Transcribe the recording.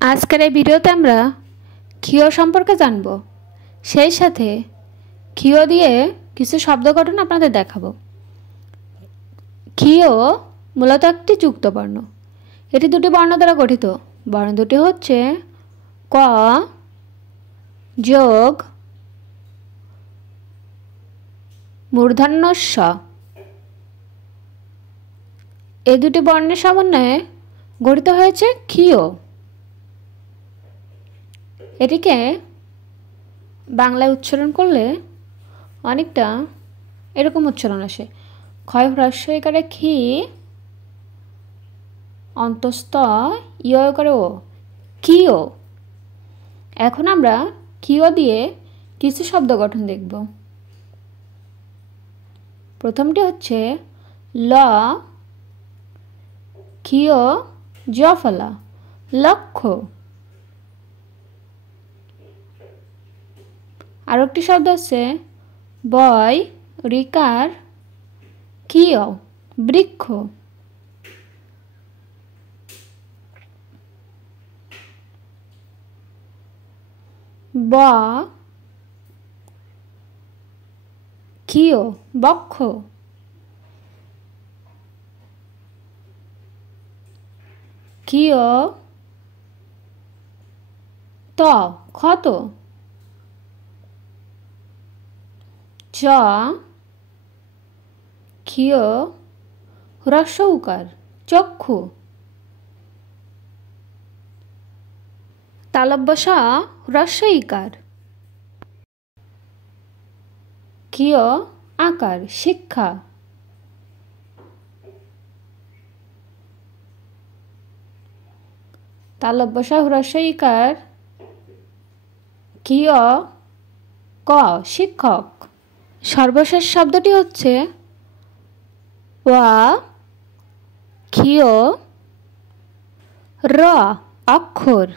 आजकेर এই ভিডিওতে আমরা ক্ষীয় সম্পর্কে জানব। সেই সাথে ক্ষীয় দিয়ে কিছু শব্দ গঠন আপনাদের দেখাবো। ক্ষীয় মূলত একটি যুক্ত বর্ণ। এটি দুটি বর্ণ দ্বারা গঠিত। বর্ণ দুটি হচ্ছে ক যোগ মূর্ধন্য ষ। এই দুটি বর্ণের সমন্বয়ে গঠিত হয়েছে ক্ষীয়। এটিকে বাংলায় উচ্চারণ করলে অনেকটা এরকম উচ্চারণ আসে, ক্ষয় হ্রস্ব ইকারে ক্ষী অন্তস্থ ইয় করে ও, ক্ষীয়। এখন আমরা ক্ষীয় দিয়ে কিছু শব্দ গঠন দেখব। প্রথমটি হচ্ছে ল ক্ষীয় জফলা, লক্ষ্য। আরেকটি শব্দ আছে বয় রিকার ক্ষীয়, বৃক্ষ। ব ক্ষীয় বক্ষ। ক্ষীয় ত ক্ষত। চ ক্ষীয় হ্রস্ব উকার চক্ষু। তালব্য স হ্রস্ব ইকার। ক্ষীয় আকার শিক্ষা। তালব্য স হ্রস্ব ইকার ক্ষীয় ক শিক্ষক। সর্বশেষ শব্দটি হচ্ছে ওয়া ক্ষীয় র অক্ষর।